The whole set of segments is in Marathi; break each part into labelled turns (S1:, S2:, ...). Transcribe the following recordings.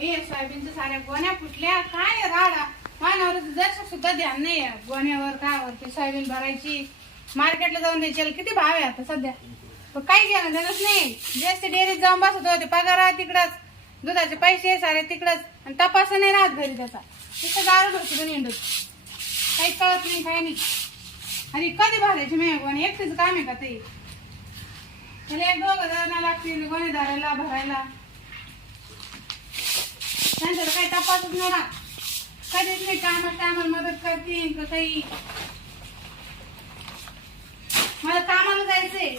S1: हे सोयाबीनच्या साऱ्या गोण्या फुटल्या. काय राडा मानावर जसं सुद्धा ध्यान नाही आहे. गोण्यावर कावर ते सोयाबीन भरायची. मार्केटला जाऊन द्यायची किती भाव आहे आता सध्या? पण काही घेणं देणंच नाही. जास्त डेअरीत जाऊन बसत होते. पगार आहे तिकडच. दुधाचे पैसे सारे तिकडच. आणि तपास नाही राहत घरी त्याचा. तिथं दारू ढोकी पण हिंडत काही कळत नाही काही नाही. आणि कधी भरायची मी गोणी एकटीच काम आहे का ते? त्याला एक दोघं जण लागतील गोणी धरायला भरायला. त्यांच्याकडे काही तपासच नाही राहत. कधीच नाही कामात कामाला मदत करतील का काही मला कामाला जायचंय.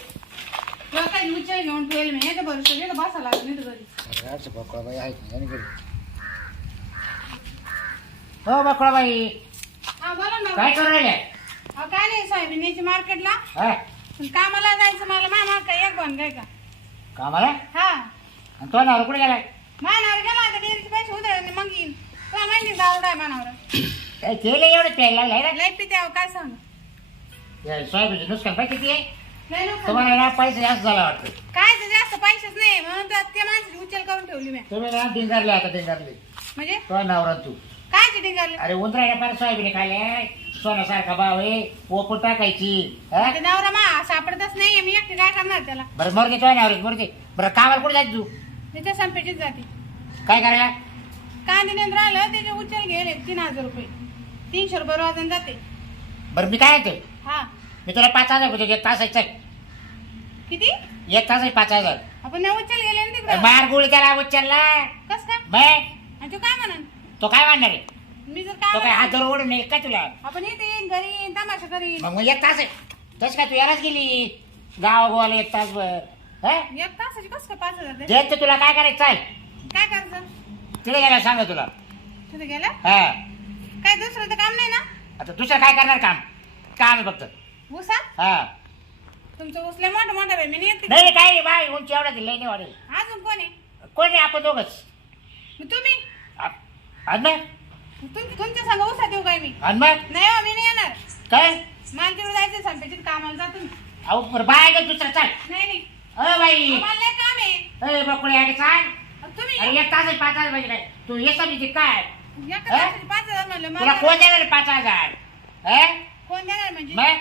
S1: तुला काही उच्चार घेऊन ठेवेल मी. याच्या भरोसा येतं बसा लागत नाही तर घरी.
S2: अरे बकळाबाई आहेत ना याने घरी. हो
S1: हा बोला ना
S2: काय करू राहिले?
S1: अहो, काय नाही यायची मार्केटला.
S2: हा.
S1: पण कामाला जायचं मला मामा काय एक बन काय का?
S2: कामाला?
S1: हा.
S2: आणि तो नावर कुठे गेलाय?
S1: मानावर गेला आता डेअरीचे पैसे उधळले मग येईन. तुला माहिती आहे मानावर?
S2: काय केलं एवढं प्यायला लागलाय
S1: लय पिते अहो, काय सांग?
S2: सोयाबीनचं नुकसान पाहिजे किती आहे?
S1: लय नुकसान.
S2: तुम्हाला ना पैसे जास्त झाला वाटतं.
S1: काय जास्त पैसेच नाही म्हणून तर त्या माणसाची उचल करून ठेवली मी.
S2: तुम्ही ना डिंगारले आता डिंगारले
S1: म्हणजे?
S2: तो तू.
S1: काय झाली
S2: अरे उंदराने सोयाबीन सोन्यासारखा भाव आहे. ओपून टाकायची. हा?
S1: नवरा मा सापडतच नाही मी एकटी काय करणार त्याला?
S2: बरं मरते तो नावर मरते बरं कामाला कुठे जायचं तू?
S1: मी त्या संपेचीच जाते.
S2: काय करायला?
S1: कांदे नेंद्र आलं त्याचे उचल गेले तीन हजार रुपये. तीनशे रुपये रोजन जाते.
S2: बरं मी काय येतो
S1: हा.
S2: मी तुला पाच हजार रुपये देतो, एक तास चल.
S1: किती?
S2: एक तास पाच हजार.
S1: आपण नाही उचल गेले ना तिकडं.
S2: मार गोळी त्याला उचलला.
S1: कस काय?
S2: मग?
S1: आणि तू काय म्हणन?
S2: तो काय मांडणार आहे?
S1: मी जर
S2: तो काय
S1: काय
S2: हात धरून ओढून येईल का तुला?
S1: आपण येते येईन घरी येईन तमाशा करीन.
S2: मग मग एक तास आहे. तस काय तू यालाच गेली? गाव गोवाला एक तासभर. हा?
S1: एक तासाची कस काय पाच हजार
S2: तुला काय करायचं? चाल.
S1: काय करायचं?
S2: तिथे गेला सांग तुला.
S1: तिथे गेलं?
S2: हा.
S1: काय दुसरं तर काम नाही ना?
S2: आता दुसरं काय करणार काम? काम आहे फक्त.
S1: उसा?
S2: हा.
S1: तुमचं उचले मोठं मोठं आहे मी नाही येते
S2: नाही काय नाही बाय उंची एवढा दिलं नाही वाढेल.
S1: अजून कोण आहे?
S2: कोणी आपण दोघच?
S1: मग तुम्ही?
S2: मग
S1: तुम- तुमच्या संग उसा देऊ काय मी?
S2: मग
S1: नाही हो मी नाही येणार.
S2: काय?
S1: मला तिकडे जायचं संपेचित कामाला जा तुम्ही.
S2: अहो बरं बाय गे दुसरं चाल.
S1: नाही नाही.
S2: अ बाई.
S1: मला लय काम आहे.
S2: बकुळे
S1: तुम्ही
S2: अरे एक तास पाच हजार पाहिजे काय? तू ये समजी काय?
S1: एका? तासाचे पाच हजार म्हणलं
S2: तुला
S1: मला
S2: कोण देणार पाच हजार? हे?
S1: कोण देणार म्हणजे?
S2: मग?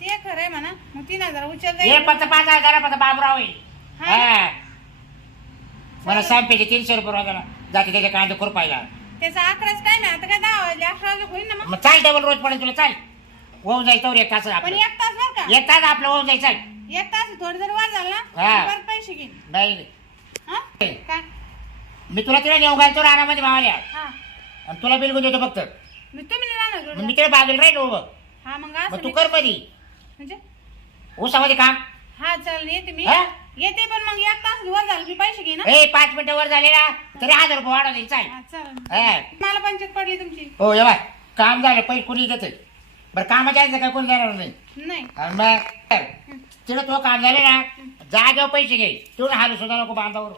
S1: ते खरं आहे म्हणा. मग तीन हजार उचल
S2: हे फक्त पाच हजार फक्त बाबराव आहे
S1: हा.
S2: हा. मला सांगते तीनशे रुपये जाते त्याच्या कांदे खुरपायला
S1: त्याचा अकराच टाइम आहे आता काय दहा वाजले अकरा वाजले होईल ना मग?
S2: मग चाल डबल रोज पडेल तुला चाल. होऊन जाईल तर एक तास
S1: पण
S2: आपलं.
S1: एक तास बर का?
S2: एक तास आपलं होऊन जाईल चाल.
S1: एक तास थोडं जर वर झालं ना
S2: हा.
S1: परत पैसे घेईन
S2: नाही
S1: हा? काय?
S2: मी तुला तिला नेऊ घालतो रानामध्ये मावाल्या
S1: हा.
S2: आणि तुला बिलगून देतो फक्त.
S1: मी तुम्ही नाही राहणार
S2: मग
S1: जोडीला.
S2: मी तिला बाजूला राहील उभं
S1: हा मग
S2: तू कर मधी.
S1: म्हणजे?
S2: ऊसामध्ये काम.
S1: हा चल येते मी.
S2: हा?
S1: येते पण मग एक तास वर झालं मी पैसे घेईन हा?
S2: ए पाच मिनिटं वर झाले ना तरी हजार रुपये वाढव देईल चाल
S1: हा चल
S2: हा.
S1: मला पंचायत पडली तुमची.
S2: हो ये बाय. काम झालं पैसे कुणी देते बरं कामाच्या आधी काय कोणी देणार नाही.
S1: नाही.
S2: आणि मग तिला तो काम झाले ना जागेवर पैसे घे. तू हालू सुद्धा नको बांधावर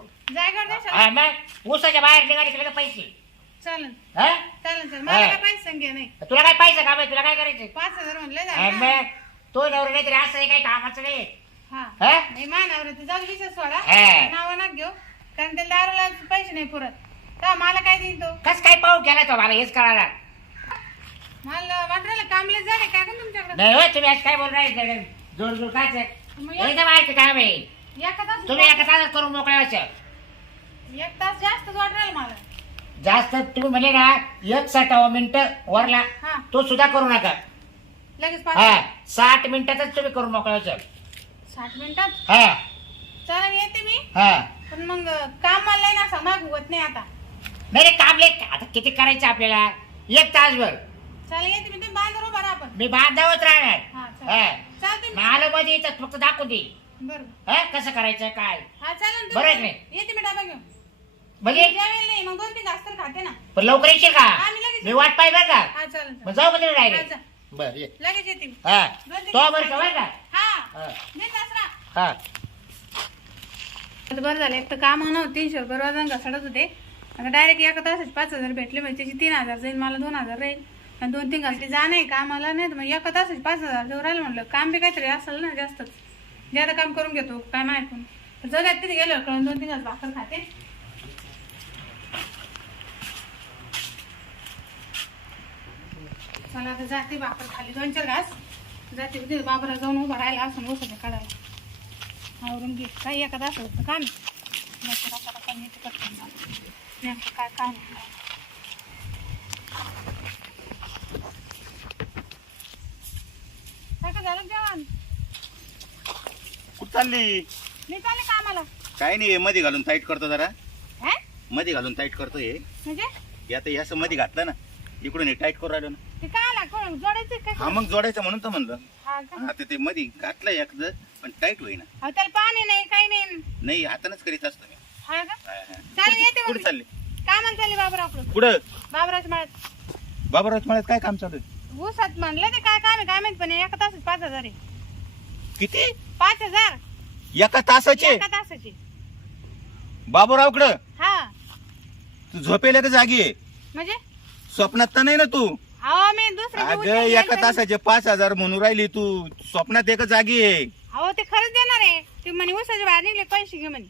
S2: हा मग ऊसाच्या बाहेर निघाले तिकडे पैसे.
S1: चालेल
S2: हा?
S1: चालेल चालेल मला
S2: हा.
S1: काय पैसे सांगे नाही.
S2: तुला काय पैसे काम आहे? तुला काय करायचं
S1: पाच हजार म्हणले ना?
S2: मग तो नवरा नाही तरी असं आहे काही कामाचं नाही.
S1: हा.
S2: हा?
S1: नाही मानावर ते जाऊ विषय सोडा.
S2: हा.
S1: नावा ना घेऊ. कारण त्या दारूला पैसे नाही पुरत. मला काय देईन तो?
S2: कस काय पाहू केला तो मला हेच कळाला
S1: मला वाटलं कामले झाले काय का तुमच्याकडे?
S2: नाही हो तुम्ही आज काय बोल राहिले? जोड जोड काय
S1: मग एक-
S2: एकदम काम आहे
S1: एका तास
S2: तुम्ही एका तासात करून मोकळ्या व्हायचं.
S1: एक तास जास्त वाटलं मला.
S2: जास्त तुम्ही म्हणले ना एक साठावा मिनिट वरला
S1: हा.
S2: तो सुद्धा करू नका.
S1: लगेच पाच
S2: हा साठ मिनिटातच तुम्ही करून मोकळ्या व्हायचं.
S1: साठ मिनिटात?
S2: हा.
S1: चालेल येते मी.
S2: हा.
S1: पण मग काम मला नाही ना समाग होत नाही आता.
S2: नाही रे, काम लेट आता किती करायचं आपल्याला? एक तासभर.
S1: चालेल येते मी. तुम्ही बांधून उभा राहा पण.
S2: मी बांधावत राहणार.
S1: हा
S2: हा.
S1: चालेल चालते मी
S2: मला मध्ये येतात फक्त दाखवून दे.
S1: बरं.
S2: हा कसं करायचं काय?
S1: हा चालेल
S2: बरं आहे
S1: येते मी डबा घेऊन.
S2: म्हणजे?
S1: जेवेल नाही मग दोन तीन घास तर खाते ना.
S2: पण लवकर येशील का?
S1: हा, मी लगेच
S2: मी वाट पाहिजे का.
S1: हा चालेल
S2: मग. जाऊ
S1: हा,
S2: डायरेक्ट. बर ये.
S1: लगेच येते मी.
S2: हा.
S1: दोन तीन
S2: तो बरं का का?
S1: हा.
S2: हा. हा.
S1: आता बरं झालं एक तर काम नव्हतं तीनशे रुपये रोजानं घसडत होते. आता डायरेक्ट एका तासाचे पाच हजार भेटले म्हणजे त्याची तीन हजार जाईल मला दोन हजार राहील. आणि दोन तीन घालते जा नाही कामाला नाही तर मग एका तास पाच हजार जवळ राहिलं म्हटलं काम बी काहीतरी असेल ना जास्तच. ज्यादा काम करून घेतो काय नाही पण. जगात तिथे गेलं कळून दोन तीन घास भाकर खाते. मला आता जाते भाकर खाली. दोन चार घास. जाते तिथे बाबरा जाऊन उभा राहिला असून उसाच्या काढायला. आवरून घे. काही एखादा असं होतं काम. काय काय काम झालं जेवण?
S3: कुठं चालली?
S1: मी चालले कामाला.
S3: काय नाही मध्ये घालून टाईट करतो जरा.
S1: हा?
S3: मध्ये घालून टाईट करतो हे.
S1: म्हणजे?
S3: हे आता हे असं मध्ये घातलं ना इकडून हे टाईट करू राहिलो ना.
S1: ते काय आला? कोण? जोडायचं काय
S3: हा मग जोडायचं म्हणून तर म्हणलं.
S1: हा का?
S3: आता ते मध्ये घातलं एकदा पण टाईट होईना.
S1: अहो त्याला पाणी नाही काही नाही.
S3: नाही हातानच करीत असतो मी.
S1: हा का?
S3: हा, हा.
S1: चालेल येते
S3: कुठं
S1: मग
S3: चालले?
S1: काय म्हणता चालले बाबराकडून
S3: कुठं?
S1: बाबराच म्हणत
S3: बाबराज मळ्यात काय काम चालू आहे?
S1: ऊसात म्हणलं ते काय काम आहे काय माहीत पण एका तासात पाच हजार आहे.
S3: किती?
S1: पाच हजार.
S3: एका तासाचे?
S1: एका तासाची.
S3: बाबूरावकडं?
S1: हा.
S3: तू झोपेला का जागी आहे.
S1: म्हणजे?
S3: स्वप्नात तर नाही ना तू?
S1: अहो मी दुसऱ्या
S3: अगं एका तासाचे पाच हजार म्हणून राहिली तू. स्वप्नात एका जागी आहे.
S1: अहो ते खरंच देणार आहे. ते म्हणे ऊसाच्या बाहेर निघले पैसे घे म्हणे.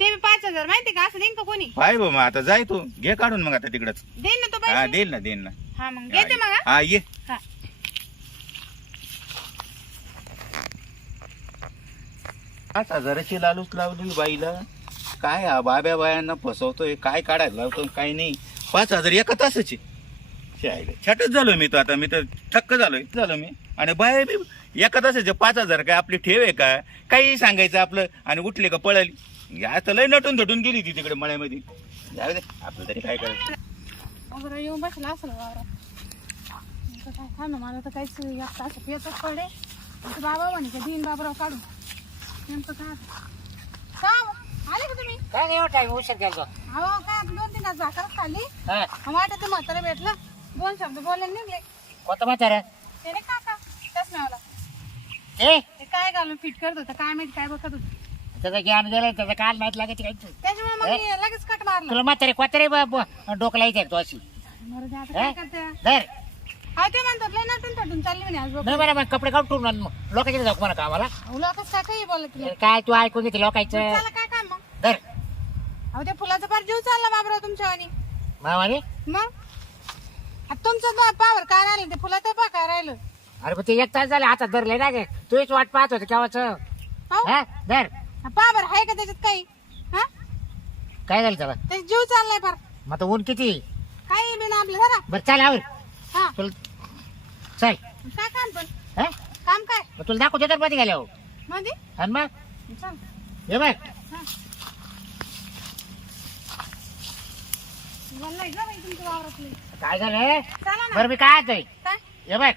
S1: ते बी पाच हजार माहिती का? असं देईन का कोणी?
S3: पाय बा मग आता जाय तू. घे काढून मग आता तिकडच.
S1: देईन ना तो
S3: हा
S1: पैसे.
S3: देईल ना देईल ना.
S1: हा मग घेते मग हा?
S3: हा ये.
S1: हा.
S3: पाच हजाराची लालूच लावली बाईला. काय हा बाब्या बायांना फसवतोय काय काढायला लावतो काय नाही. पाच हजार एका तासाची. शाळेला छटच झालो मी तो आता मी तर थक्क झालोय झालो मी. आणि बाया बी एका तासाचे पाच हजार काय आपली ठेव आहे का? काही सांगायचं आपलं आणि उठले का पळाली. या तर लय नटून थटून गेली ती तिकडे मळ्यामध्ये. जाऊ दे आपलं तरी काय करायचं?
S1: वगैरे येऊन बसला असेल वावरात. नेमकं काय ना मला तर काहीच एक तास येतच पडे ते बाबा म्हणे का दिन बाबराव काढून. नेमकं काय सांग आले का तुम्ही?
S2: काय नाही टाइम उशीर केला
S1: अहो काय दोन तीन तास झाकरच खाली
S2: हा.
S1: वाटत म्हातारा भेटलं. दोन शब्द बोलायला निघले.
S2: कोणतं म्हातारा?
S1: ते नाही काका चष्म्यावाला ते काय घालून फिट करत होतं काय माहिती काय बघत होतं.
S2: त्याचं ज्ञान गेलं त्याचं काल माहीत लागत काय
S1: मग लगेच कट मारला.
S2: तुला म्हातारे कोतारे डोकं तो अशी.
S1: बरं ते आता काय
S2: हे?
S1: करते?
S2: धर.
S1: हा ते म्हणतात लय नटून थटून चालली म्हणे आज बघ
S2: नाही बरं मग कपडे काढून ठेवून. लोकांच्या जाऊ मला कामाला?
S1: लोकच काय काही बोलत तुला
S2: काय तू ऐकून घेते लोकांचं?
S1: काय काम मग?
S2: धर.
S1: अहो त्या फुलाचा पार जीव चालला बाबराव तुमच्या आणि
S2: मामाने?
S1: मग? आता तुमचं पावर काय राहिलं? ते फुलाचं पा काय राहिलं?
S2: अरे पण ते एक तास झाले. हातात धरले ना गे तूच वाट पाहत होते केव्हाच? हा? धर.
S1: पावर आहे का त्याच्यात काही?
S2: काय झालं त्याला?
S1: त्याचा जीव चाललाय फार.
S2: मग आता ऊन किती?
S1: काही बी ना आपलं जरा.
S2: बरं चाल आवर.
S1: हा.
S2: तुला चल.
S1: काय काम पण?
S2: हा?
S1: काम काय?
S2: मग तुला दाखवते तर मध्ये गेल्या
S1: मध्ये?
S2: आणि मग?
S1: चल.
S2: हे बघ.
S1: हा. मला नाही गं बाई तुमच्या वावरातली?
S2: काय झालं?
S1: चला ना.
S2: बरं मी काय आहे
S1: काय?
S2: हे बघ.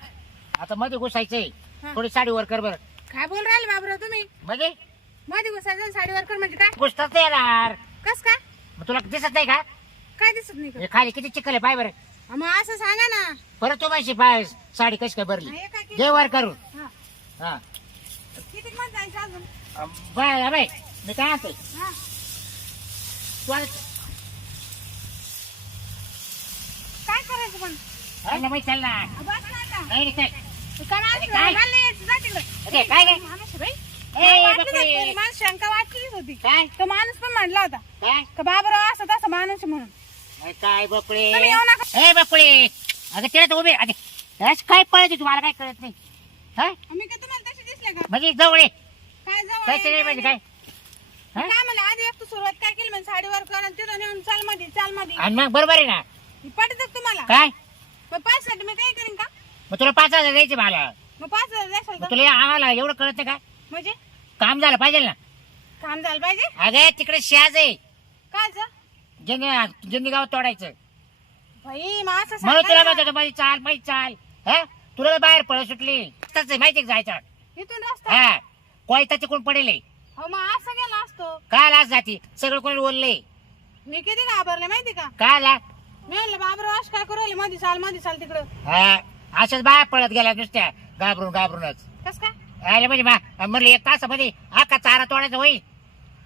S2: आता मध्ये घुसायचंय.
S1: हा.
S2: थोडी साडी वर कर बरं.
S1: काय बोल राहिले बाबराव तुम्ही?
S2: मध्ये?
S1: मध्ये घुसायचं साडीवर कर म्हणजे काय?
S2: घुसताच नाही येणार
S1: कस काय
S2: मग तुला दिसत नाही का?
S1: काय दिसत नाही का?
S2: हे खाली किती चिखल आहे पाय बरं.
S1: हा, मग असं सांगा ना.
S2: परत तू माहिती पाय साडी कशी काय भरली?
S1: हे काय केलं?
S2: वर करून.
S1: हा.
S2: हा.
S1: किती मत जायचं अजून?
S2: बाय मी काय आणते
S1: हा.
S2: तू आता
S1: काय करायचं पण?
S2: हा? ना माहिती चाल ना.
S1: बस ना आता.
S2: नाही रे, काय?
S1: काय
S2: अरे काय?
S1: मला नाही यायचं, जा तिकडं.
S2: अरे, काय रे?
S1: माणूस आहे बाई.
S2: बापरे.
S1: मला शंका वाटलीच होती.
S2: काय?
S1: तो माणूस पण म्हणला होता.
S2: काय?
S1: का बाबराव असं तसं माणूस आहे म्हणून.
S2: अरे, काय बकुळे
S1: तुम्ही येऊ नका.
S2: ए बकुळे अगं तिला तर उभे अरे हेच काय पळते तुम्हाला काय कळत नाही? हा?
S1: मी काय तुम्हाला तसे दिसले का?
S2: म्हणजे जवळ ये.
S1: काय जवळ
S2: काय
S1: आहे,
S2: नाही
S1: काय
S2: म्हणजे. काय? हा?
S1: काय म्हणलं? आधी एक तू सुरुवात काय केली? म्हणजे साडीवर कर आणि तिथं नेऊन चाल मध्ये चाल मध्ये
S2: आणि मग बरोबर आहे ना?
S1: पटत तुम्हाला.
S2: काय?
S1: मग पाच साठी मी काय करीन का?
S2: मग तुला पाच हजार द्यायचे मला.
S1: मग पाच हजार द्याल
S2: मग
S1: का
S2: तुला आम्हाला एवढं कळत नाही का?
S1: म्हणजे?
S2: काम झालं पाहिजे ना.
S1: काम झालं पाहिजे?
S2: अगे तिकडे शेज आहे.
S1: काय जा
S2: जिंदी जिंदी गावात तोडायचं.
S1: भाई मग असं
S2: म्हणून तुला
S1: सांगा
S2: म्हणतो
S1: ना.
S2: मध्ये चाल मध्ये चाल. हा? तुला बाहेर पळ सुटली. तसं आहे, माहिती का जायचं?
S1: इथून रस्ता?
S2: हा. कोयता तिकडून पडेल.
S1: हो मग असं गेला असतो.
S2: काय लाच जाती? सगळं कोणी बोलले
S1: मी किती घाबरले माहिती का?
S2: काय ला?
S1: मी म्हणलं बाबराव असं काय करू राहिले? मध्ये चाल मध्ये चाल तिकडं.
S2: हा. अशाच बाहेर पळत गेल्या नुसत्या. घाबरून घाबरूनच.
S1: कस काय?
S2: अरे म्हणजे बा म्हणलं एक तासामध्ये आका चारा तोडायचा होईल.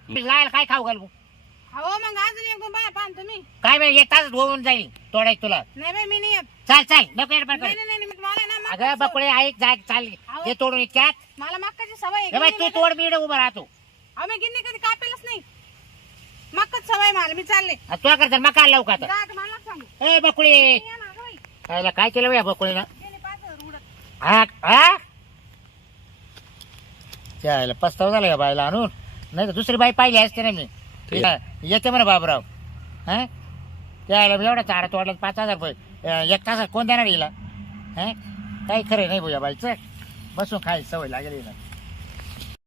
S2: लायला काय खाऊ घालू?
S1: हो मग अजून एक दोन बाया पाहा ना तुम्ही.
S2: काय माहिती एक तास होऊन जाईल तोडायचं तुला.
S1: नाही बाई मी नाही येत.
S2: चाल चाल नको येडपाट
S1: नाही
S2: कर
S1: नाही नाही मला ना
S2: अगं
S1: मक्काची
S2: बकुळे ऐक जाय चाल.
S1: अहो.
S2: हे तोडून इतक्यात
S1: मला मक्काची सवय आहे.
S2: हे बाई तू तोड मी इकडे उभा राहतो.
S1: अहो मी गिन्नी कधी कापेलच नाही. मक्काच सवय आहे मला मी चालले.
S2: आणि तुला करतात मग काय लावू का आता?
S1: जा आता मला सांगू.
S2: ए बकुळे.
S1: मी येणार बाई.
S2: काय केलं बा या बकुळीनं?
S1: गेले पाच हजार उडत.
S2: हा हा? त्याला पस्ताव झाला या बाईला आणून. नाही तर दुसरी बाई पाहिली असते ना मी.
S3: ठीक.
S2: येते म्हणा बाबराव. हा? त्याला एवढा चारा तोडला पाच हजार रुपये. एक तासात कोण देणार हिला? हा? काही खरं नाही भाऊ या बाईचं. बसून खायची सवय लागेल हिला.